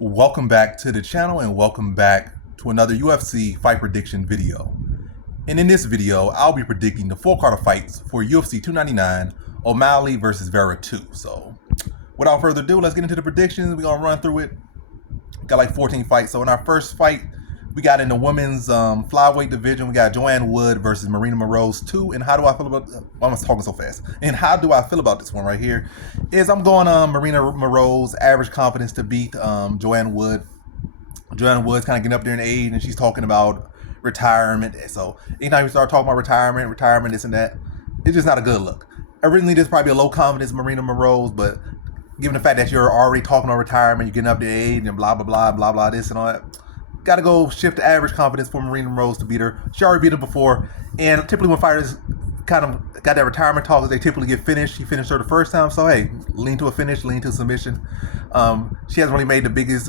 Welcome back to the channel and welcome back to another UFC fight prediction video. And in this video, I'll be predicting the full card of fights for UFC 299 O'Malley versus Vera 2. So without further ado, let's get into the predictions. We're gonna run through it. Got like 14 fights. So in our first fight, we got in the women's flyweight division, we got Joanne Wood versus Marina Moroz 2. And how do I feel about, I'm talking so fast. And how do I feel about this one right here is I'm going Marina Moroz, average confidence to beat Joanne Wood. Joanne Wood's kind of getting up there in age and she's talking about retirement. So anytime you start talking about retirement, this and that, it's just not a good look. Originally, this is probably a low confidence Marina Moroz, but given the fact that you're already talking about retirement, you're getting up to age and blah, blah, blah, blah, blah, this and all that, got to go shift to average confidence for Marina Moroz to beat her. She already beat her before, and typically when fighters kind of got that retirement talk, they typically get finished. She finished her the first time, so hey, lean to a finish, lean to a submission. She hasn't really made the biggest,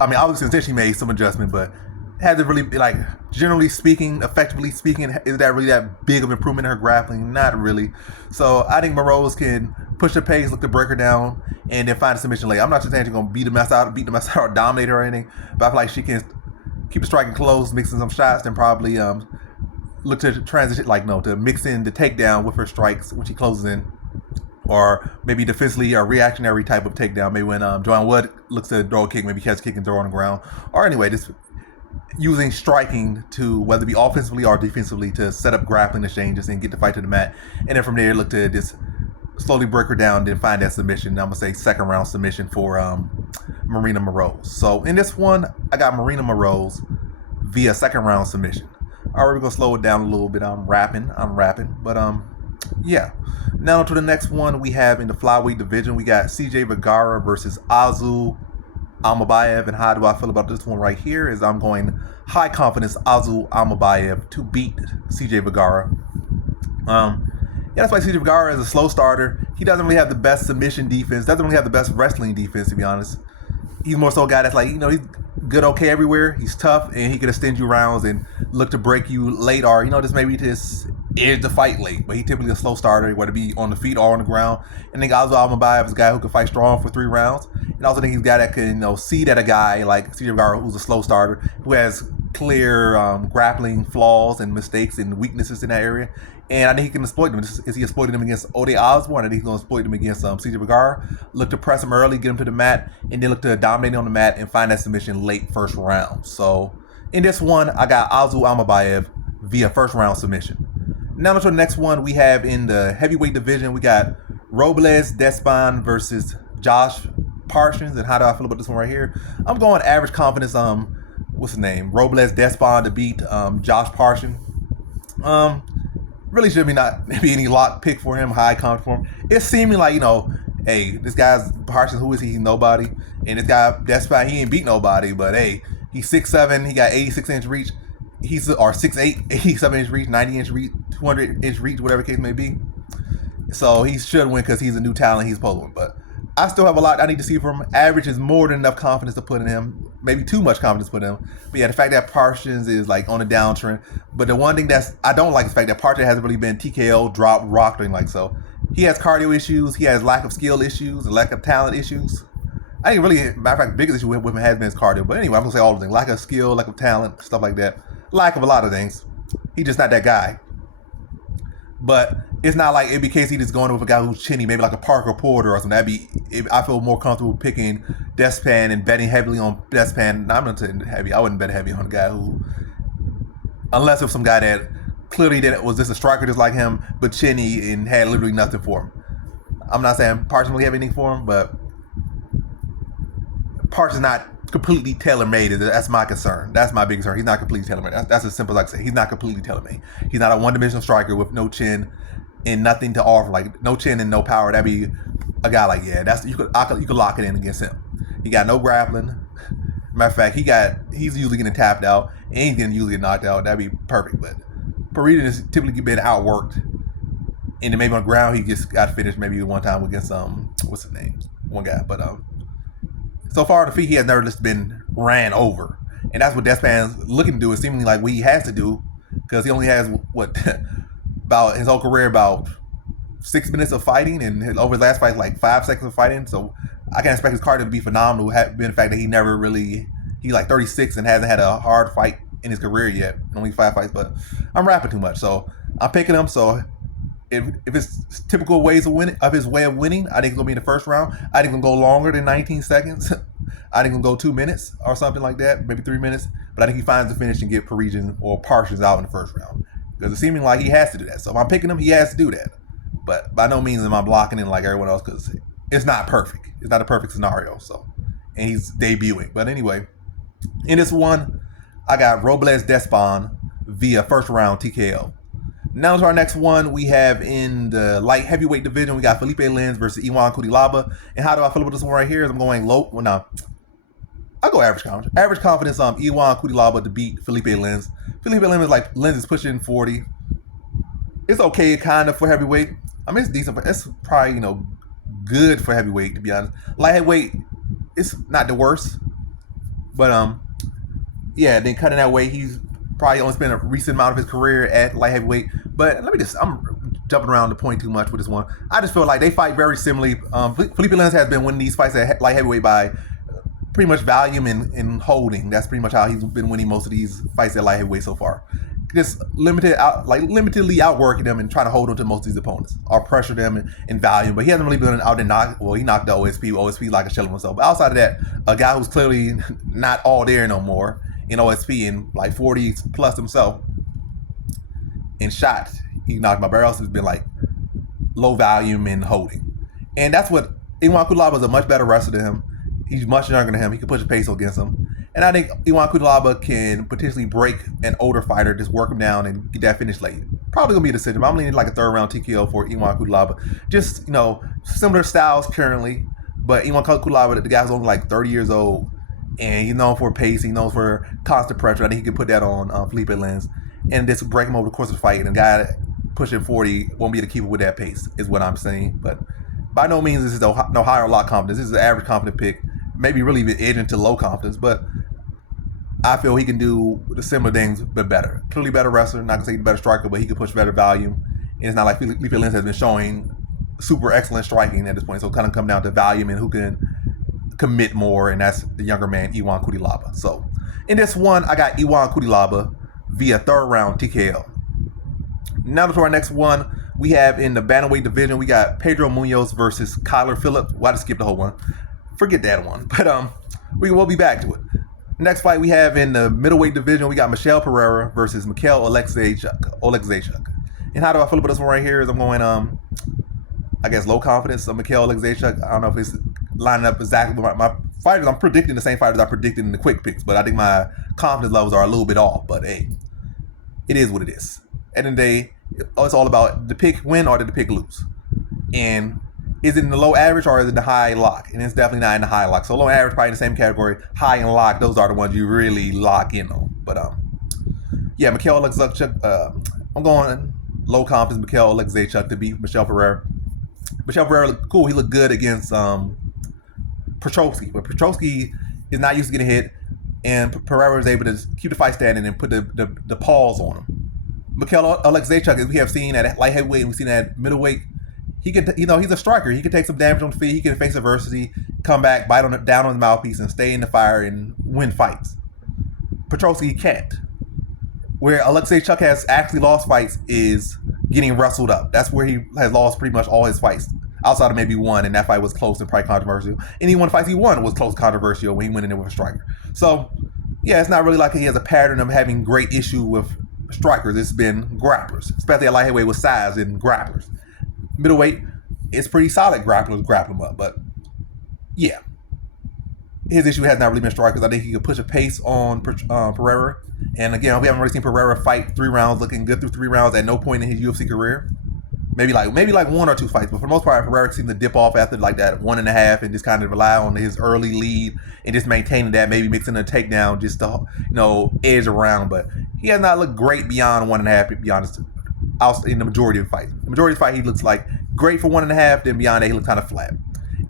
obviously since she made some adjustment, but hasn't really, like, generally speaking, effectively speaking, is that really that big of improvement in her grappling? Not really. So I think Moroz can push the pace, look to break her down, and then find a submission late. I'm not just saying she's going to beat the mess out, or dominate her or anything, but I feel like she can keep the striking close, mixing some shots, then probably look to transition, to mix in the takedown with her strikes when she closes in, or maybe defensively a reactionary type of takedown. Maybe when Joanne Wood looks to throw a kick, maybe catch a kick and throw on the ground, or anyway, just using striking to, whether it be offensively or defensively, to set up grappling exchanges and get the fight to the mat, and then from there look to just slowly break her down, then find that submission. I'm gonna say second round submission for Marina Moroz. So in this one, I got Marina Moroz via second round submission. All right, we're gonna slow it down a little bit. I'm rapping, but yeah. Now to the next one we have in the flyweight division, we got CJ Vegara versus Azul Almabaev. And how do I feel about this one right here is I'm going high confidence Azul Almabaev to beat CJ Vegara. Yeah, that's why CJ Vegara is a slow starter. He doesn't really have the best submission defense, doesn't really have the best wrestling defense, to be honest. He's more so a guy that's like, he's good, okay everywhere. He's tough, and he can extend you rounds and look to break you late, or, just maybe just edge the fight late. But he's typically a slow starter, whether it be on the feet or on the ground. And then Azul Almabaev is a guy who can fight strong for 3 rounds. And I also think he's a guy that can, see that a guy like CJ Vegara, who's a slow starter, who has clear grappling flaws and mistakes and weaknesses in that area. And I think he can exploit them. Is he exploiting them against Ode Osborne? I think he's going to exploit them against CJ Vegara. Look to press him early, get him to the mat, and then look to dominate on the mat and find that submission late first round. So in this one, I got Azul Almabaev via first round submission. Now to the next one we have in the heavyweight division, we got Robles Despaigne versus Josh Parsons. And how do I feel about this one right here? I'm going average confidence. What's his name? Robles Despaigne to beat Josh Parsons. Really should be not maybe any lock pick for him, high confidence for him. It's seeming like, hey, this guy's Parsons, who is he? He's nobody. And this guy, Despaigne, he ain't beat nobody, but hey, he's 6'7", he got 86-inch reach. He's, or 6'8", 87-inch reach, 90-inch reach, 200-inch reach, whatever the case may be. So he should win because he's a new talent, he's supposed to win. But I still have a lot I need to see from him. Average is more than enough confidence to put in him. Maybe too much confidence to put in him. But yeah, the fact that Parsons is like on a downtrend. But the one thing I don't like is the fact that Parsons hasn't really been TKO, dropped, rocked, or anything like so. He has cardio issues. He has lack of skill issues, lack of talent issues. I think really, matter of fact, the biggest issue with him has been his cardio. But anyway, I'm going to say all the things. Lack of skill, lack of talent, stuff like that. Lack of a lot of things. He's just not that guy. But it's not like it'd be case he just going with a guy who's chinny, maybe like a Parker Porter or something. I feel more comfortable picking Despaigne and betting heavily on Despaigne. No, I'm not saying heavy. I wouldn't bet heavy on a guy who, unless it was some guy that clearly was just a striker just like him, but chinny and had literally nothing for him. I'm not saying Parsons really have anything for him, but Parsons not completely tailor-made. That's my concern. That's my big concern. He's not completely tailor-made. That's as simple as I can say. He's not completely tailor-made. He's not a one-dimensional striker with no chin and nothing to offer. Like no chin and no power. That'd be a guy like, yeah, you could lock it in against him. He got no grappling. Matter of fact, he's usually getting tapped out and he's getting usually knocked out. That'd be perfect. But Pereira has typically been outworked. And then maybe on the ground he just got finished maybe one time against what's his name? One guy. But so far on the feet, he has never just been ran over. And that's what Despaigne looking to do. It's seemingly like what he has to do because he only has, about his whole career, about 6 minutes of fighting. And over his last fight, like 5 seconds of fighting. So I can't expect his card to be phenomenal, being the fact that he's like 36 and hasn't had a hard fight in his career yet, only 5 fights. But I'm rapping too much, so I'm picking him. So if it's typical ways of winning, of his way of winning, I think it's gonna be in the first round. I think it's gonna go longer than 19 seconds. I think it's gonna go 2 minutes or something like that, maybe 3 minutes. But I think he finds the finish and get Parisian or Parisians out in the first round, because it's seeming like he has to do that. So if I'm picking him, he has to do that. But by no means am I blocking him like everyone else, because it's not perfect. It's not a perfect scenario. So, and he's debuting. But anyway, in this one, I got Blaydes Despaigne via first round TKO. Now to our next one, we have in the light heavyweight division, we got Philippe Lins versus Iwan Cutelaba. And how do I feel about this one right here? Is I'm going low. Well, no, I'll go average confidence. Average confidence on Iwan Cutelaba to beat Philippe Lins. Philippe Lins is pushing 40. It's okay, kind of, for heavyweight. I mean, it's decent. It's probably, good for heavyweight, to be honest. Light heavyweight, it's not the worst. But, yeah, then cutting that weight, he's probably only spent a recent amount of his career at light heavyweight. But I'm jumping around the point too much with this one. I just feel like they fight very similarly. Philippe Lins has been winning these fights at light heavyweight by pretty much volume and holding. That's pretty much how he's been winning most of these fights at light heavyweight so far. Just limitedly outworking them and trying to hold on to most of these opponents, or pressure them in volume. But he hasn't really been out and knock. Well, he knocked out OSP like a shell of himself. But outside of that, a guy who's clearly not all there no more in OSP and like 40 plus himself in shot. He knocked him out. Everybody else has been like low volume and holding. And that's what Iwan Cutelaba is, a much better wrestler than him. He's much younger than him. He can push a pace against him. And I think Iwan Cutelaba can potentially break an older fighter, just work him down and get that finish late. Probably going to be a decision. I'm leaning like a third round TKO for Iwan Cutelaba. Just, similar styles currently. But Iwan Cutelaba, the guy's only like 30 years old. And he's known for pace. He's known for constant pressure. I think he can put that on Philippe Lins. And just break him over the course of the fight. And the guy pushing 40 won't be able to keep it with that pace, is what I'm saying. But by no means this is no high or low confidence. This is an average confident pick. Maybe really even edge into low confidence, but I feel he can do the similar things, but better. Clearly better wrestler, not gonna say better striker, but he can push better volume. And it's not like Philippe Lins has been showing super excellent striking at this point. So it kind of come down to volume and who can commit more, and that's the younger man, Iwan Cutelaba. So in this one, I got Iwan Cutelaba via third round TKO. Now to our next one, we have in the bantamweight division, we got Pedro Munhoz versus Kyler Phillips. Why did I skip the whole one? Forget that one, but we will be back to it. Next fight we have in the middleweight division, we got Michel Pereira versus Mikhail Oleksiejczuk. And how do I feel about this one right here? Is I'm going, I guess, low confidence of Mikhail Oleksiejczuk. I don't know if it's lining up exactly with my fighters. I'm predicting the same fighters I predicted in the quick picks, but I think my confidence levels are a little bit off. But hey, it is what it is. At the end of the day, it's all about the pick win or did the pick lose. And is it in the low average or is it in the high lock? And it's definitely not in the high lock. So low average probably in the same category. High and lock, those are the ones you really lock in on. But yeah, Mikhail Oleksiejczuk, I'm going low confidence Mikhail Oleksiejczuk to beat Michel Pereira. Michel Pereira looked cool. He looked good against Petrosky. But Petrosky is not used to getting hit. And Pereira was able to keep the fight standing and put the pause on him. Mikhail Oleksiejczuk, as we have seen at light heavyweight, we've seen at middleweight, he can, he's a striker. He can take some damage on the feet. He can face adversity, come back, bite down on the mouthpiece, and stay in the fire and win fights. Petrosky can't. Where Oleksiejczuk has actually lost fights is getting wrestled up. That's where he has lost pretty much all his fights, outside of maybe one, and that fight was close and probably controversial. Any one fights he won was close, controversial when he went in there with a striker. So, yeah, it's not really like he has a pattern of having great issue with strikers. It's been grapplers, especially at light heavyweight with size and grapplers. Middleweight, it's pretty solid grapplers grapple him up, but yeah, his issue has not really been strikers. I think he could push a pace on Pereira, and again, we haven't really seen Pereira fight 3 rounds, looking good through 3 rounds at no point in his UFC career. Maybe like 1 or 2 fights, but for the most part, Pereira seemed to dip off after like that 1.5 and just kind of rely on his early lead and just maintaining that, maybe mixing a takedown just to edge around. But he has not looked great beyond 1.5, to be honest. In the majority of the fight. The majority of the fight, he looks like great for 1.5, then beyond that, he looks kind of flat.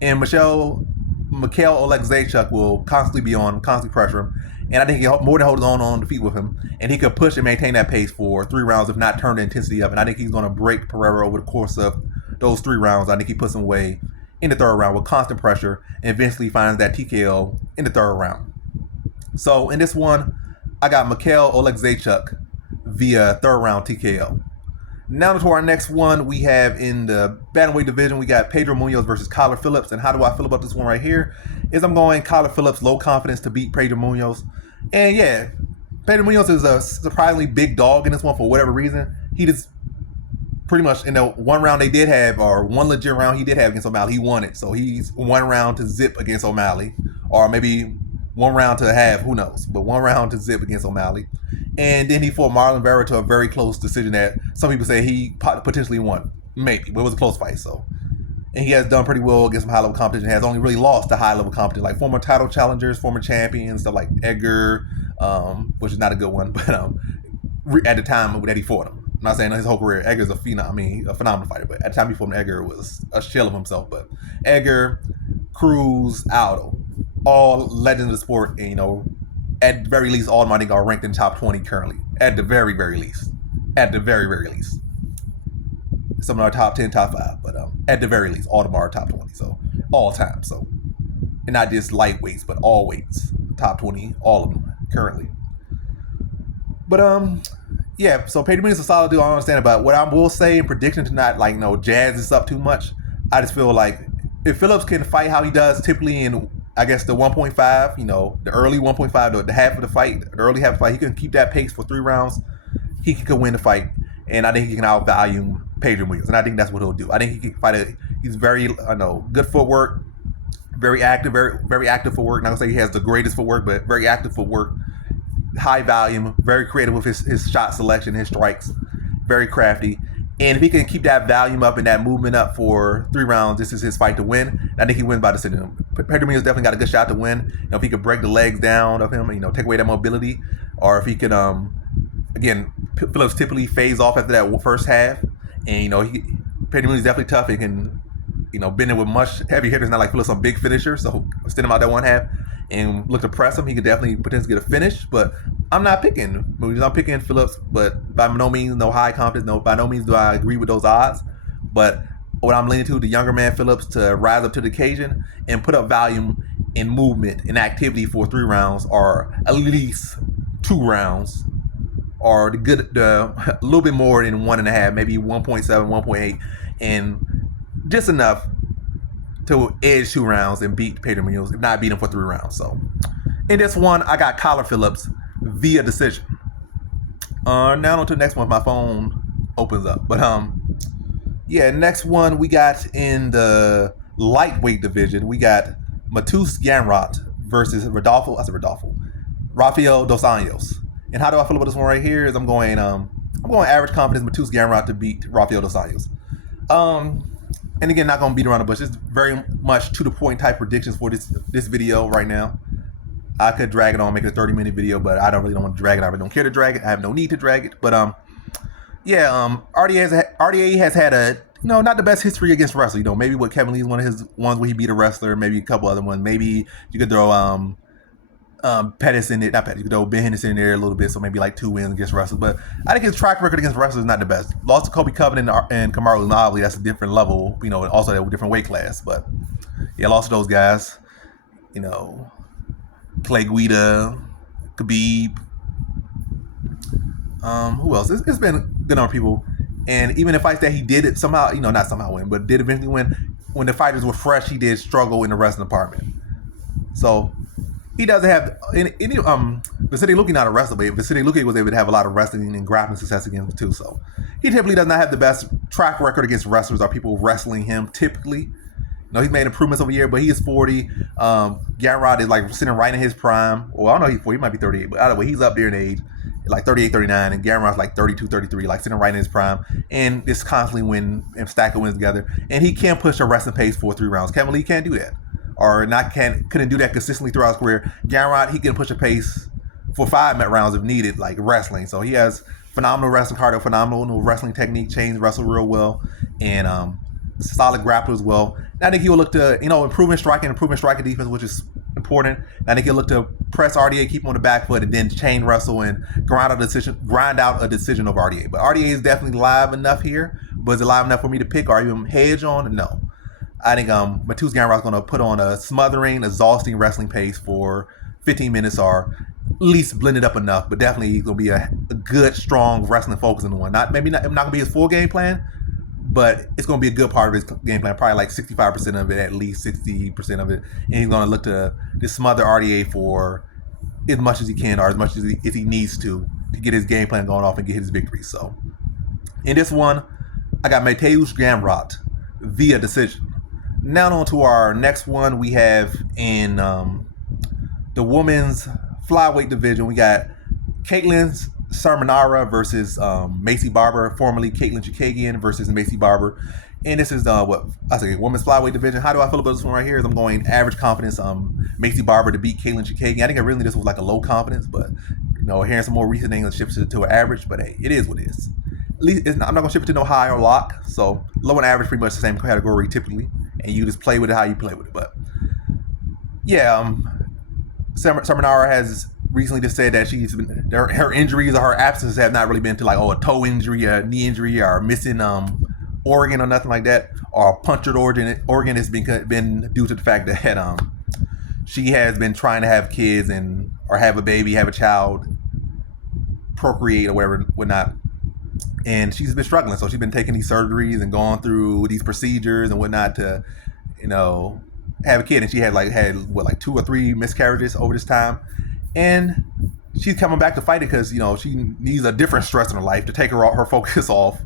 And Mikhail Oleksiejczuk will constantly pressure him. And I think he more than holds on the feet with him. And he could push and maintain that pace for 3 rounds, if not turn the intensity up. And I think he's going to break Pereira over the course of those 3 rounds. I think he puts him away in the third round with constant pressure, and eventually finds that TKO in the third round. So in this one, I got Mikhail Oleksiejczuk via third round TKO. Now to our next one, we have in the bantamweight division, we got Pedro Munhoz versus Kyler Phillips. And how do I feel about this one right here? Is I'm going Kyler Phillips, low confidence to beat Pedro Munhoz. And yeah, Pedro Munhoz is a surprisingly big dog in this one for whatever reason. He just pretty much in the one round they did have, or one legit round he did have against O'Malley, he won it. So he's one round to zip against O'Malley, or maybe one round to have, who knows, but one round to zip against O'Malley. And then he fought Marlon Vera to a very close decision that some people say he potentially won. Maybe, but it was a close fight. So, and he has done pretty well against some high-level competition. Has only really lost to high-level competition, like former title challengers, former champions, stuff like Edgar, which is not a good one, but at the time that he fought him. I'm not saying his whole career, Edgar's a phenomenal fighter, but at the time he fought him, Edgar was a shell of himself. But Edgar, Cruz, Aldo, all legends of the sport, and at the very least, all of them I think are ranked in top 20 currently. At the very, very least. At the very, very least. Some are top 10, top 5, but at the very least, all of them are top 20. So all time. So, and not just lightweights, but all weights. Top 20, all of them currently. But yeah. So Pedro Munhoz is a solid dude. I don't understand it, but what I will say in prediction to not jazz this up too much. I just feel like if Phillips can fight how he does typically in, I guess, the 1.5, the early 1.5, the half of the fight, the early half of the fight, he can keep that pace for 3 rounds. He could win the fight, and I think he can outvalue Pedro Munhoz, and I think that's what he'll do. I think he can fight. He's very, good footwork, very active, very active footwork. Not gonna say he has the greatest footwork, but very active footwork, high volume, very creative with his shot selection, his strikes, very crafty. And if he can keep that volume up and that movement up for 3 rounds, this is his fight to win. I think he wins by decision. Pedro Munhoz definitely got a good shot to win. If he could break the legs down of him, take away that mobility, or if he could, again, Phillips typically fades off after that first half, and Pedro Munhoz is definitely tough and can, bend it with much heavy hitters, not like Phillips some big finisher. So extend him out that one half and look to press him. He could definitely potentially get a finish, but I'm not picking Munhoz. I'm picking Phillips, but by no means no high confidence. No, by no means do I agree with those odds. But what I'm leaning to, the younger man Phillips to rise up to the occasion and put up volume and movement and activity for 3 rounds, or at least 2 rounds, or a little bit more than 1.5, maybe 1.7, 1.8, and just enough to edge 2 rounds and beat Pedro Munhoz, if not beat him for 3 rounds. So in this one, I got Kyler Phillips via decision. Now on to the next one. My phone opens up, but yeah, next one we got in the lightweight division. We got Munhoz Gamrot versus Rafael Dos Anjos. And how do I feel about this one right here? Is I'm going average confidence Munhoz Gamrot to beat Rafael Dos Anjos. And again, not going to beat around the bush. It's very much to the point type predictions for this video right now. I could drag it on, make it a 30-minute video, but I don't want to drag it. I really don't care to drag it. I have no need to drag it. But yeah, RDA has had a not the best history against wrestlers. Maybe with Kevin Lee is one of his ones where he beat a wrestler. Maybe a couple other ones. Maybe you could throw Pettis in there. Not Pettis. You could throw Ben Henderson in there a little bit. So maybe like 2 wins against wrestlers. But I think his track record against wrestlers is not the best. Lost to Kobe Covenant and Kamaru Usman. That's a different level. Also a different weight class. But yeah, lost to those guys. Clay Guida, Khabib. Who else? It's been a good number of people. And even in fights that he did somehow, not somehow win, but did eventually win, when the fighters were fresh, he did struggle in the wrestling department. So he doesn't have any Vicente Luque not a wrestler, but Vicente Luque was able to have a lot of wrestling and grappling success against him too. So he typically does not have the best track record against wrestlers or people wrestling him typically. He's made improvements over here, but he is 40. Gamrot is like sitting right in his prime. Well, I don't know he's 40. He might be 38, but either way, he's up there in age, like 38, 39, and Gamrot's like 32, 33, like sitting right in his prime. And it's constantly win and stack of wins together. And he can push a wrestling pace for 3 rounds. Kevin Lee can't do that, or couldn't do that consistently throughout his career. Gamrot, he can push a pace for 5 rounds if needed, like wrestling. So he has phenomenal wrestling cardio, phenomenal wrestling technique, chains wrestle real well, and solid grappler as well. I think he'll look to, improving striking defense, which is important. I think he'll look to press RDA, keep him on the back foot, and then chain wrestle and grind out a decision over RDA. But RDA is definitely live enough here. But is it live enough for me to pick or even hedge on? No. I think Mateusz Gamrot's going to put on a smothering, exhausting wrestling pace for 15 minutes, or at least blend it up enough. But definitely going to be a good, strong wrestling focus in the one. Not going to be his full game plan, but it's going to be a good part of his game plan. Probably like 65% of it, at least 60% of it. And he's going to look to smother RDA for as much as he can, or as much as he needs to get his game plan going off and get his victory. So in this one, I got Mateusz Gamrot via decision. Now on to our next one. We have in the women's flyweight division, we got Caitlin Cerminara versus Maycee Barber, formerly Caitlin Chikagian versus Maycee Barber. And this is women's flyweight division. How do I feel about this one right here? I'm going average confidence. Maycee Barber to beat Caitlin Chikagian. I think originally this was like a low confidence, but hearing some more recent things, shifts it to an average. But hey, it is what it is. At least I'm not gonna shift it to no high or lock. So low and average, pretty much the same category typically, and you just play with it how you play with it. But yeah, Cerminara has recently just said that she's been her injuries or her absences have not really been to like a toe injury, a knee injury, or missing organ or nothing like that, or a punctured organ has been due to the fact that she has been trying to have kids or have a baby, have a child, procreate or whatnot. And she's been struggling, so she's been taking these surgeries and going through these procedures and whatnot to, have a kid. And she had 2 or 3 miscarriages over this time, and she's coming back to fight it because she needs a different stress in her life to take her focus off,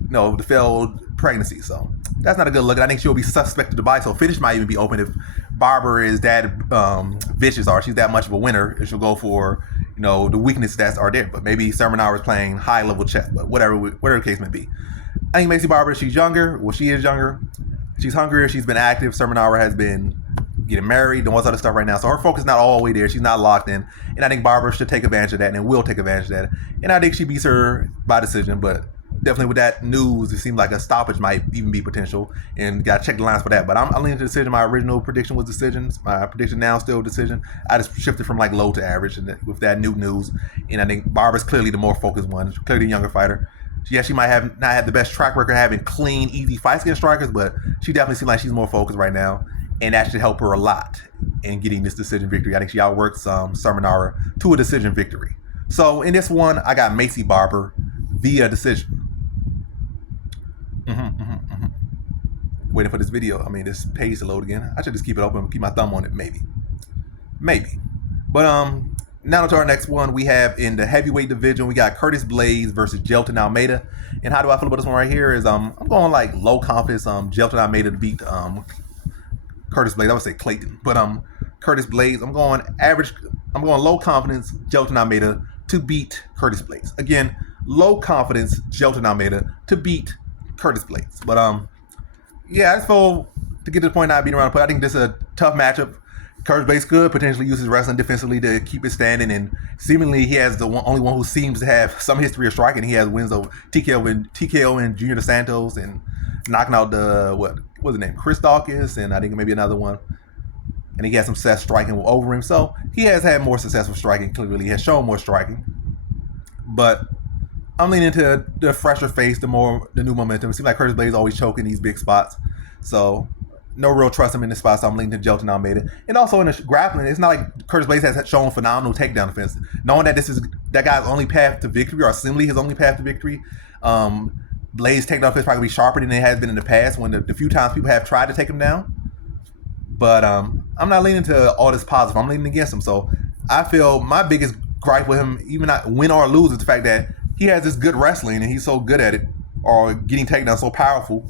the failed pregnancy. So that's not a good look. And I think she'll be suspected to buy. So finish might even be open if Barber is that vicious, or she's that much of a winner, and she'll go for the weaknesses that are there. But maybe Cerminara is playing high level chess. But whatever the case may be, I think Maycee Barber, she's younger. Well, she is younger. She's hungrier. She's been active. Cerminara has been getting married, doing all this other stuff right now. So her focus is not all the way there. She's not locked in. And I think Barber should take advantage of that and will take advantage of that. And I think she beats her by decision. But definitely with that news, it seems like a stoppage might even be potential. And got to check the lines for that. But I'm leaning to decision. My original prediction was decisions. My prediction now still decision. I just shifted from like low to average with that new news. And I think Barber's clearly the more focused one. Clearly the younger fighter. Yeah, she might have not had the best track record having clean, easy fights against strikers, but she definitely seems like she's more focused right now, and that should help her a lot in getting this decision victory. I think she outworks Cerminara to a decision victory. So in this one, I got Maycee Barber via decision. Waiting for this video. This page to load again. I should just keep it open and keep my thumb on it, maybe. But now to our next one. We have in the heavyweight division, we got Curtis Blaydes versus Jailton Almeida. And how do I feel about this one right here is I'm going like low confidence Jailton Almeida to beat Curtis Blaydes. I would say Clayton, but Curtis Blaydes. I'm going average. I'm going low confidence Jailton Almeida to beat Curtis Blaydes. Again, low confidence Jailton Almeida to beat Curtis Blaydes. But yeah, I just feel to get to the point not being around. But I think this is a tough matchup. Curtis Blaydes could potentially use his wrestling defensively to keep it standing, and seemingly he has the only one who seems to have some history of striking. He has wins over TKO and Junior Dos Santos, and knocking out what was his name, Chris Dawkins, and I think maybe another one. And he had some success striking over him, so he has had more success with striking. Clearly, he has shown more striking, but I'm leaning into the fresher face, the new momentum. It seems like Curtis Blaydes always choking these big spots, so no real trust him in this spot, so I'm leaning to Jailton Almeida. And also in the grappling, it's not like Curtis Blaydes has shown phenomenal takedown defense. Knowing that this is that guy's only path to victory, or seemingly his only path to victory, Blaydes' takedown defense probably be sharper than it has been in the past when the few times people have tried to take him down. But I'm not leaning to all this positive. I'm leaning against him. So I feel my biggest gripe with him, even not win or lose, is the fact that he has this good wrestling and he's so good at it, or getting takedowns so powerful.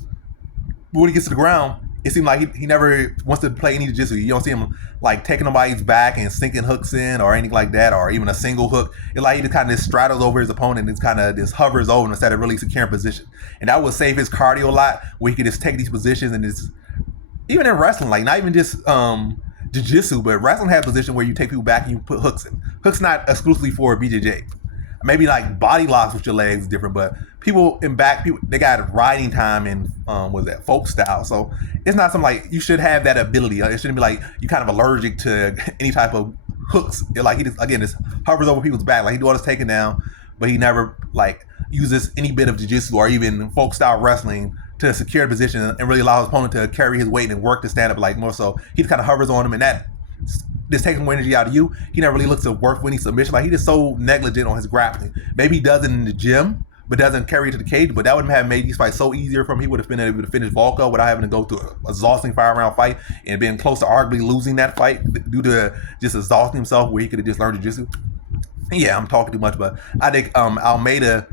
But when he gets to the ground, it seems like he never wants to play any jiu-jitsu. You don't see him like taking nobody's back and sinking hooks in or anything like that, or even a single hook. It's like he just kind of straddles over his opponent and kind of just hovers over him instead of really securing position. And that would save his cardio a lot, where he could just take these positions and just, even in wrestling, like not even just jiu-jitsu, but wrestling has a position where you take people back and you put hooks in. Hooks not exclusively for BJJ. Maybe like body locks with your legs is different, but people in back, they got riding time in folk style. So it's not something like you should have that ability. It shouldn't be like you kind of allergic to any type of hooks. Like he just hovers over people's back. Like he do all this taking down, but he never like uses any bit of jiu-jitsu or even folk style wrestling to secure the position and really allow his opponent to carry his weight and work to stand up like more so. He just kind of hovers on him, and that just takes more energy out of you. He never really looks to work winning submission. Like, he just so negligent on his grappling. Maybe he does it in the gym, but doesn't carry it to the cage. But that would have made these fights so easier for him. He would have been able to finish Volko without having to go through an exhausting 5-round fight and being close to arguably losing that fight due to just exhausting himself, where he could have just learned jiu-jitsu. Yeah, I'm talking too much, but I think Almeida,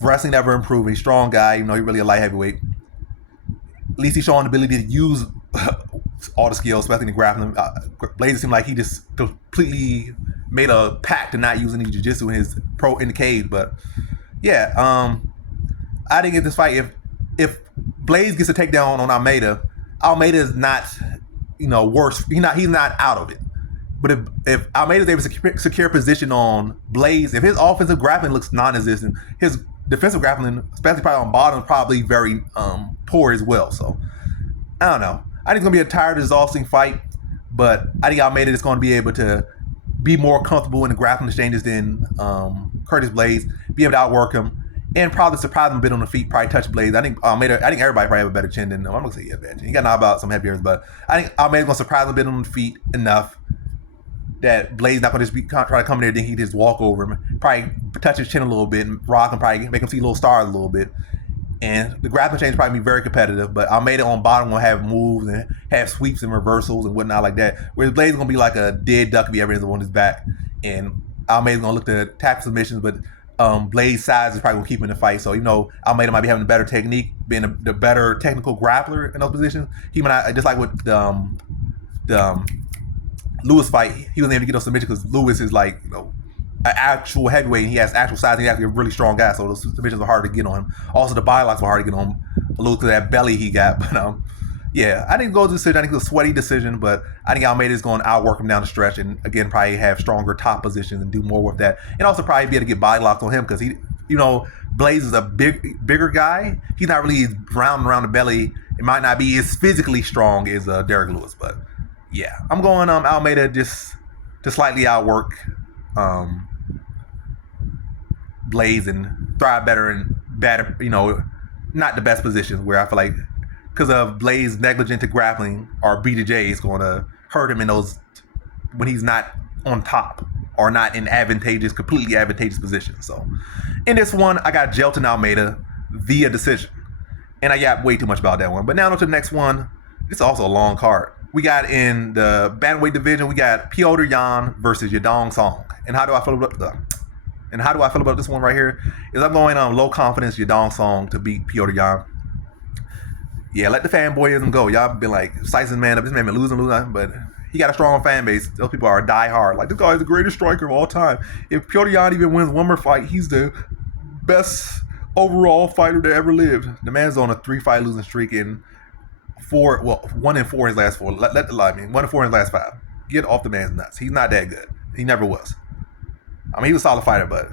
wrestling never improved. He's a strong guy, even though he's really a light heavyweight. At least he's showing the ability to use all the skills, especially in grappling. Blaydes seemed like he just completely made a pact to not use any jiu-jitsu in the cage. But yeah, I think in this fight, if Blaydes gets a takedown on Almeida is not, worse. He's not out of it. But if Almeida is able to secure position on Blaydes, if his offensive grappling looks non-existent, his defensive grappling, especially probably on bottom, is probably very poor as well. So I don't know. I think it's going to be a tired, exhausting fight, but I think Almeida is going to be able to be more comfortable in the grappling exchanges than Curtis Blaydes, be able to outwork him, and probably surprise him a bit on the feet, probably touch Blaydes. I think everybody probably have a better chin than him. I'm going to say he has a better chin. He got knocked out some heavier, but I think Almeida's going to surprise him a bit on the feet enough that Blaydes not going to just try to come in there and then he just walk over him. Probably touch his chin a little bit and rock him, probably make him see little stars a little bit. And the grappling change probably be very competitive, but Almeida on bottom will have moves and have sweeps and reversals and whatnot like that. Whereas Blaydes is going to be like a dead duck if he ever ends up on his back. And Almeida's going to look to tap submissions, but Blaydes' size is probably going to keep him in the fight. So, Almeida might be having a better technique, being the better technical grappler in those positions. He might not, just like with the Lewis fight, he wasn't able to get those submissions because Lewis is like, an actual heavyweight, and he has actual size, and he's actually a really strong guy, so those submissions are hard to get on him. Also, the body locks were hard to get on him, a little to that belly he got. But yeah, I didn't go to the decision. I think it was a sweaty decision, but I think Almeida is going to outwork him down the stretch, and again, probably have stronger top positions and do more with that, and also probably be able to get body locks on him because he, Blaydes is a bigger guy. He's not really round around the belly. It might not be as physically strong as Derek Lewis, but yeah, I'm going Almeida just to slightly outwork Blaydes and thrive better and better, not the best positions where I feel like because of Blaydes' negligent to grappling or BJJ is going to hurt him in those when he's not on top or not in completely advantageous positions. So in this one, I got Jelton Almeida via decision. And I got way too much about that one. But now on to the next one. It's also a long card. We got in the bantamweight division, we got Petr Yan versus Yadong Song. And how do I feel about this one right here? Is I'm going on low confidence Yadong Song to beat Petr Yan. Yeah, let the fanboyism go. Y'all been like slicing man up. This man been losing, but he got a strong fan base. Those people are die hard. Like, this guy is the greatest striker of all time. If Petr Yan even wins one more fight, he's the best overall fighter that ever lived. The man's on a 3-fight losing streak in 1 and 4 in his last 4. 1 and 4 in his last 5. Get off the man's nuts. He's not that good. He never was. He was a solid fighter, but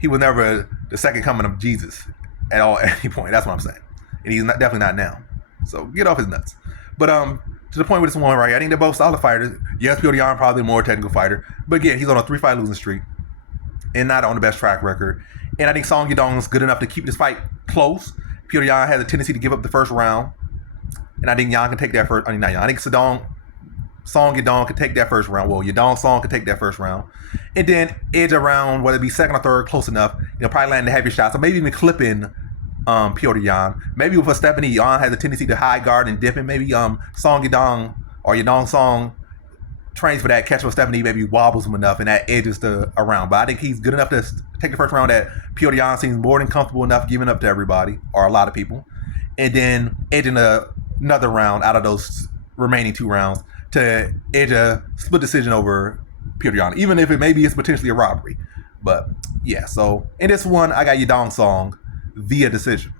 he was never the second coming of Jesus at any point. That's what I'm saying. And he's definitely not now. So get off his nuts. But to the point with this one right here, I think they're both solid fighters. Yes, Petr Yan probably a more technical fighter, but again, he's on a 3-fight losing streak and not on the best track record. And I think Song Yadong is good enough to keep this fight close. Petr Yan has a tendency to give up the first round, and I think Yan can take that first. I think Song Yadong can take that first round. Well, Yadong Song can take that first round, and then edge around, whether it be second or third, close enough. Probably land the heavier shots, or maybe even clipping Petr Yan. Maybe with a Stephanie, Yan has a tendency to high guard and dip, and maybe Song Yadong or Yadong Song trains for that, catch with Stephanie, maybe wobbles him enough, and that edges around. But I think he's good enough to take the first round that Petr Yan seems more than comfortable enough giving up to everybody, or a lot of people, and then edging another round out of those remaining 2 rounds to edge a split decision over Petr Yan, even if it's potentially a robbery. But yeah, so in this one, I got Yadong Song via decision.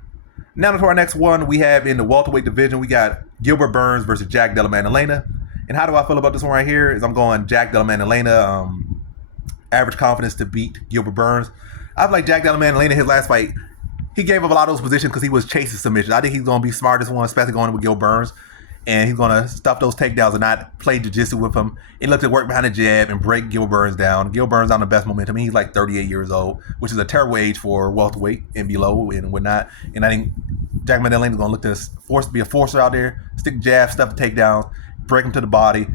Now to our next one, we have in the welterweight division, we got Gilbert Burns versus Jack Della Maddalena. And how do I feel about this one right here? Is I'm going Jack Della Maddalena, average confidence to beat Gilbert Burns. I feel like Jack Della Maddalena, his last fight, he gave up a lot of those positions because he was chasing submissions. I think he's going to be smart this one, especially going with Gil Burns. and he's gonna stuff those takedowns and not play jiu-jitsu with him. And look to work behind the jab and break Gil Burns down. Gil Burns on the best momentum. He's like 38 years old, which is a terrible age for welterweight and below and whatnot. And I think Jack Maddalena is gonna look to be a forcer out there, stick jab, stuff the takedowns, break him to the body,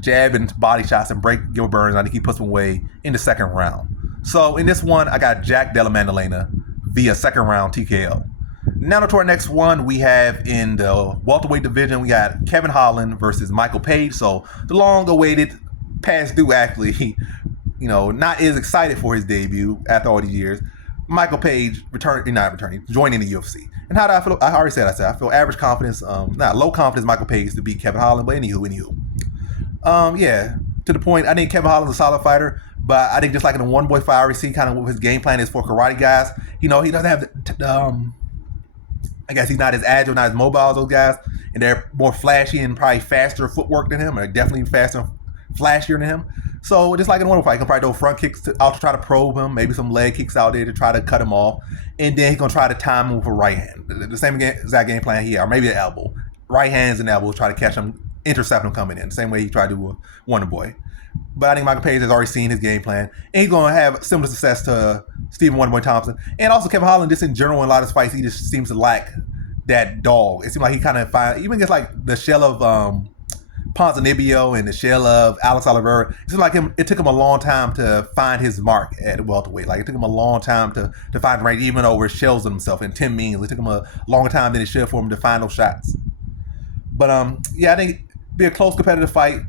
jab and body shots, and break Gil Burns. I think he puts him away in the second round. So in this one, I got Jack Della Maddalena via second round TKO. Now to our next one, we have in the welterweight division, we got Kevin Holland versus Michael Page. So the long-awaited past due, actually, not as excited for his debut after all these years. Michael Page joining the UFC. And how do I feel? I already said I feel average confidence, not low confidence Michael Page to beat Kevin Holland, but anywho. Yeah, to the point, I think Kevin Holland's a solid fighter, but I think just like in the one boy fight, I already see kind of what his game plan is for karate guys. He doesn't have I guess he's not as agile, not as mobile as those guys, and they're more flashy and probably faster footwork than him, or definitely faster and flashier than him. So just like in one fight, he can probably throw front kicks out to try to probe him, maybe some leg kicks out there to try to cut him off, and then he's gonna try to time him with a right hand. The same exact game plan here, or maybe an elbow, right hands and elbows, try to catch him, intercept him coming in, the same way he tried to do with Wonder Boy. But I think Michael Page has already seen his game plan, and he's going to have similar success to Stephen Wonderboy Thompson. And also Kevin Holland, just in general, in a lot of his fights, he just seems to lack that dog. It seems like he kind of even gets like the shell of Ponzinibbio and the shell of Alex Oliveira. It seems like it took him a long time to find his mark at welterweight. Like it took him a long time to find the right, even over shells of himself and Tim Means. It took him a longer time than it should for him to find those shots. But yeah, I think it'd be a close competitive fight.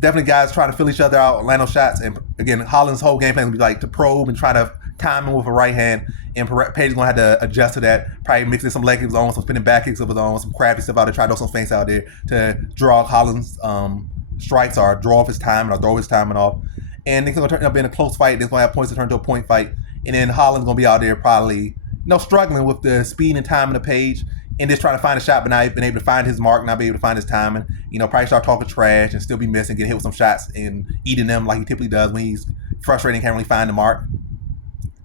Definitely guys trying to fill each other out, land those shots. And again, Holland's whole game plan would be like to probe and try to time him with a right hand. And Page is going to have to adjust to that. Probably mixing some leg kicks on, some spinning back kicks of his own, some crafty stuff out there, try to throw some feints out there to draw Holland's strikes or draw off his timing or throw his timing off. And it's going to turn up in a close fight. It's going to have points to turn to a point fight. And then Holland's going to be out there probably struggling with the speed and timing of Page. And just trying to find a shot, but not been able to find his mark, not be able to find his timing. Probably start talking trash and still be missing, get hit with some shots and eating them like he typically does when he's frustrated and can't really find the mark.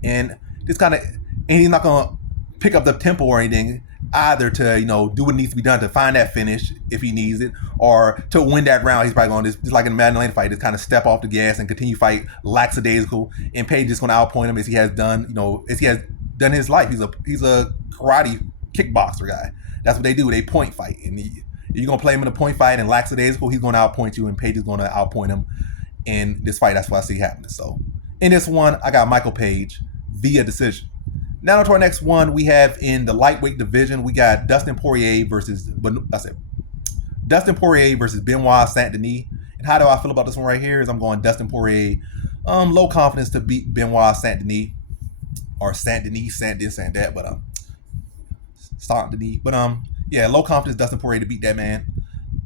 And just and he's not going to pick up the tempo or anything either to, do what needs to be done to find that finish if he needs it, or to win that round. He's probably going to, just like in the Maddalena fight, just kind of step off the gas and continue fight lackadaisical. And Page is going to outpoint him as he has done, as he has done his life. He's a karate kickboxer guy. That's what they do. They point fight. And you're going to play him in a point fight and lackadaisical, he's going to outpoint you, and Page is going to outpoint him in this fight. That's what I see happening. So in this one, I got Michael Page via decision. Now to our next one, we have in the lightweight division, we got Dustin Poirier versus Benoit Saint Denis. And how do I feel about this one right here? Is I'm going Dustin Poirier, low confidence to beat Benoit Saint Denis, or Saint Denis, Saint this, Saint that, but Saint Denis. But yeah, low confidence Dustin Poirier to beat that man.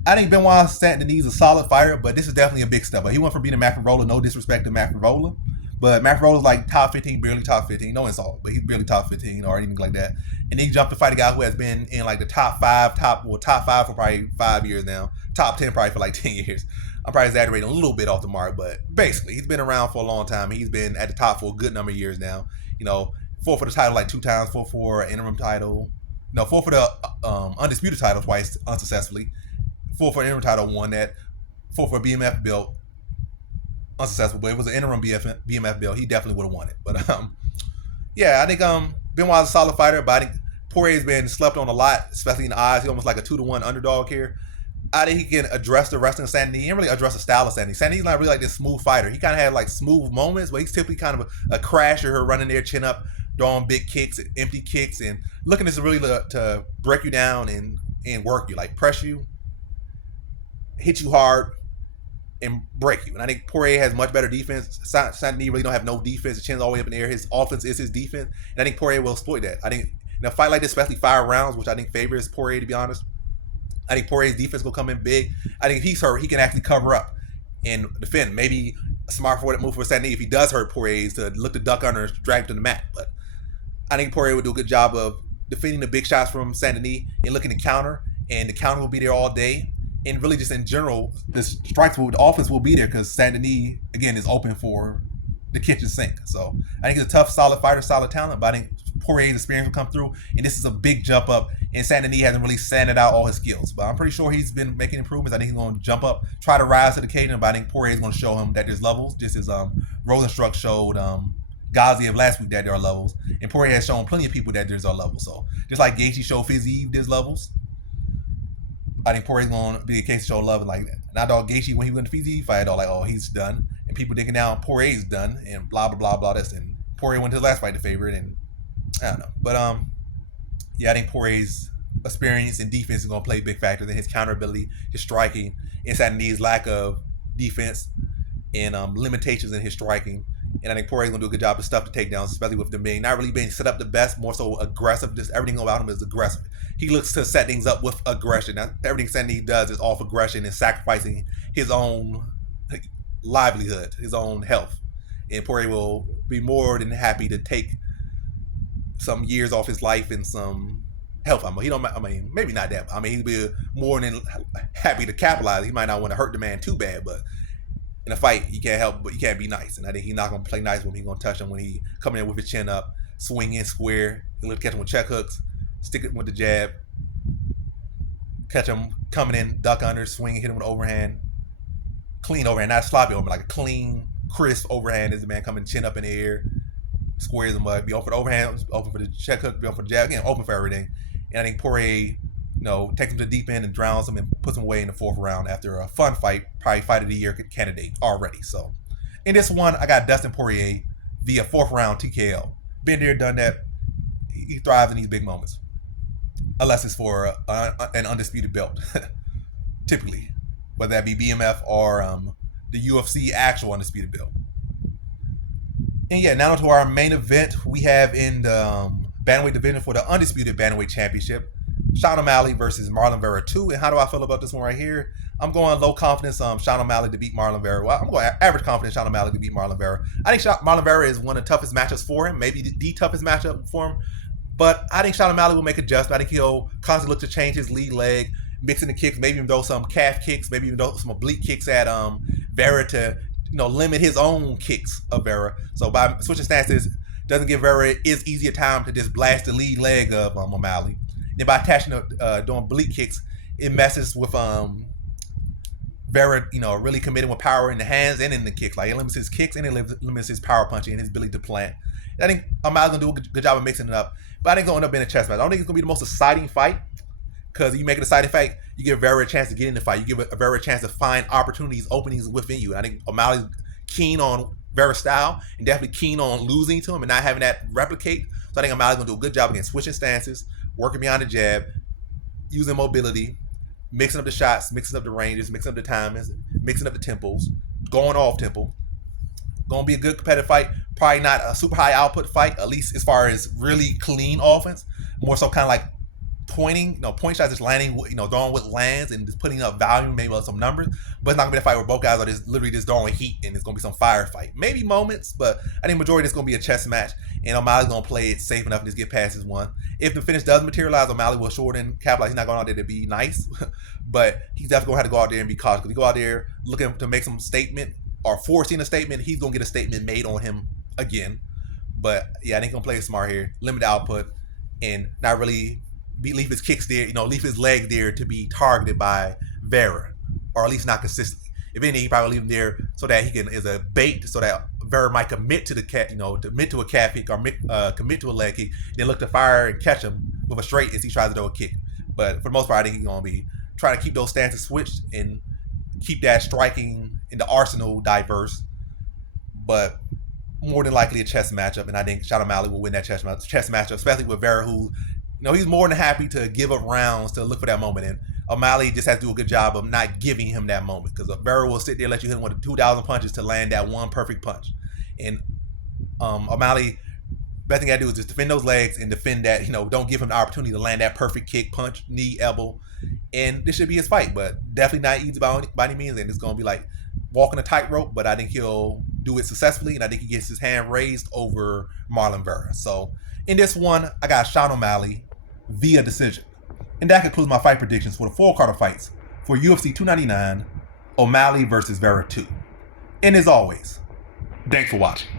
I think Benoit Saint Denis is a solid fighter, but this is definitely a big step up. He went from beating Macrovola, no disrespect to Macrovola, but Macrovola's like top 15, barely top 15. No insult, but he's barely top 15 or anything like that. And then he jumped to fight a guy who has been in like the top five for probably 5 years now. Top 10 probably for like 10 years. I'm probably exaggerating a little bit off the mark, but basically he's been around for a long time. He's been at the top for a good number of years now. Fought for the title like 2 times, fought for an interim title. No, fought for the undisputed title twice unsuccessfully. Fought for an interim title, won that. Fought for a BMF belt, unsuccessful, but it was an interim BMF belt. He definitely would have won it. But yeah, I think Benoit's a solid fighter, but I think Poirier's been slept on a lot, especially in the odds. He's almost like a 2-1 underdog here. I think he can address the wrestling of Saint Denis. He didn't really address the style of Saint Denis. Saint Denis is not really like this smooth fighter. He kind of had like smooth moments, but he's typically kind of a crasher, running there, chin up, throwing big kicks, empty kicks, and looking to really to break you down and work you, like press you, hit you hard, and break you. And I think Poirier has much better defense. Saint Denis really don't have no defense. The chin's all the way up in the air. His offense is his defense. And I think Poirier will exploit that. I think in a fight like this, especially 5 rounds, which I think favors Poirier, to be honest, I think Poirier's defense will come in big. I think if he's hurt, he can actually cover up and defend. Maybe a smart forward move for Saint Denis if he does hurt Poirier is to look to duck under and drag him to the mat. But I think Poirier would do a good job of defending the big shots from Saint Denis and looking to counter. And the counter will be there all day. And really just in general, the offense will be there because Saint Denis, again, is open for the kitchen sink. So I think he's a tough, solid fighter, solid talent, but I think Poirier's experience will come through. And this is a big jump up and Sandy hasn't really sanded out all his skills. But I'm pretty sure he's been making improvements. I think he's going to jump up, try to rise to the occasion. But I think Poirier is going to show him that there's levels, just as Rosenstruck showed Ghazi of last week that there are levels. And Poirier has shown plenty of people that there's levels. So just like Gaethje showed Fiziev there's levels, I think Poirier's going to be a case to show love like that. And I thought Gaethje, when he went to Fiziev fight, I thought like, oh, he's done. And people thinking now Poirier's done and blah, blah, blah, blah, this. And Poirier went to the last fight the favorite, and I don't know. But yeah, I think Poirier's experience and defense is going to play big factors in his counter ability, his striking, inside his lack of defense, and limitations in his striking. And I think Poirier's going to do a good job of stuff to takedowns, especially with them being not really being set up the best, more so aggressive. Just everything about him is aggressive. He looks to set things up with aggression. Now, everything Sandy does is off aggression and sacrificing his own livelihood, his own health. And Poirier will be more than happy to take some years off his life and some health. Maybe not that. He'd be more than happy to capitalize. He might not want to hurt the man too bad, but in a fight, you can't help, but you can't be nice. And I think he's not going to play nice when he's going to touch him when he coming in with his chin up, swinging square. He'll catch him with check hooks, stick it with the jab, catch him coming in, duck under, swing, hit him with overhand. Clean overhand, not sloppy overhand, like a clean, crisp overhand as the man coming chin up in the air, squares him up, be open for the overhand, open for the check hook, be open for the jab, again, open for everything. And I think Poirier, takes him to the deep end and drowns him and puts him away in the 4th round after a fun fight, probably fight of the year candidate already. So in this one, I got Dustin Poirier via 4th round TKO. Been there, done that. He thrives in these big moments, unless it's for an undisputed belt, typically, whether that be BMF or the UFC actual undisputed belt. And yeah, now to our main event, we have in the bantamweight division for the undisputed bantamweight championship, Sean O'Malley versus Marlon Vera 2. And how do I feel about this one right here? I'm going low confidence Sean O'Malley to beat Marlon Vera. Well, I'm going average confidence Sean O'Malley to beat Marlon Vera. I think Marlon Vera is one of the toughest matchups for him, maybe the toughest matchup for him. But I think Sean O'Malley will make adjustments. I think he'll constantly look to change his lead leg, mixing the kicks, maybe even throw some calf kicks, maybe even throw some oblique kicks at Vera to limit his own kicks of Vera. So by switching stances, doesn't give Vera as easy a time to just blast the lead leg of O'Malley. Then by attaching doing oblique kicks, it messes with Vera, really committing with power in the hands and in the kicks. Like it limits his kicks and it limits his power punching and his ability to plant. I think O'Malley's gonna do a good job of mixing it up, but I think it's gonna end up being a chess match. I don't think it's gonna be the most exciting fight, because you make it a exciting fight, you give Vera a chance to get in the fight. You give Vera a chance to find opportunities, openings within you. And I think O'Malley's keen on Vera's style and definitely keen on losing to him and not having that replicate. So I think O'Malley's gonna do a good job again, switching stances, working behind the jab, using mobility, mixing up the shots, mixing up the ranges, mixing up the timings, mixing up the tempos, going off tempo. Gonna be a good competitive fight. Probably not a super high output fight, at least as far as really clean offense. More so kind of like pointing, point shots, just landing, throwing with lands and just putting up volume, maybe some numbers. But it's not gonna be a fight where both guys are just literally just throwing heat and it's gonna be some firefight. Maybe moments, but I think majority is gonna be a chess match. And O'Malley's gonna play it safe enough and just get past his one. If the finish does materialize, O'Malley will shorten, capitalize. He's not going out there to be nice, but he's definitely gonna have to go out there and be cautious. Because he go out there looking to make some statement or forcing a statement, he's gonna get a statement made on him again. But yeah, I think he's gonna play it smart here, limit the output, and not really leave his kicks there, leave his legs there to be targeted by Vera, or at least not consistently. If anything, he probably leave him there so that he can, as a bait, so that Vera might commit to the commit to a calf kick or commit to a leg kick, then look to fire and catch him with a straight as he tries to throw a kick. But for the most part, I think he's gonna be trying to keep those stances switched and keep that striking in the arsenal diverse. But more than likely a chess matchup, and I think Sean O'Malley will win that chess matchup, especially with Vera, who he's more than happy to give up rounds to look for that moment. And O'Malley just has to do a good job of not giving him that moment, because Vera will sit there and let you hit him with 2,000 punches to land that one perfect punch. And O'Malley, best thing I do is just defend those legs and defend that, don't give him the opportunity to land that perfect kick, punch, knee, elbow. And this should be his fight, but definitely not easy by any means. And it's going to be like walking a tightrope, but I think he'll do it successfully. And I think he gets his hand raised over Marlon Vera. So in this one, I got Sean O'Malley via decision. And that concludes my fight predictions for the full card of fights for UFC 299, O'Malley versus Vera 2. And as always, thanks for watching.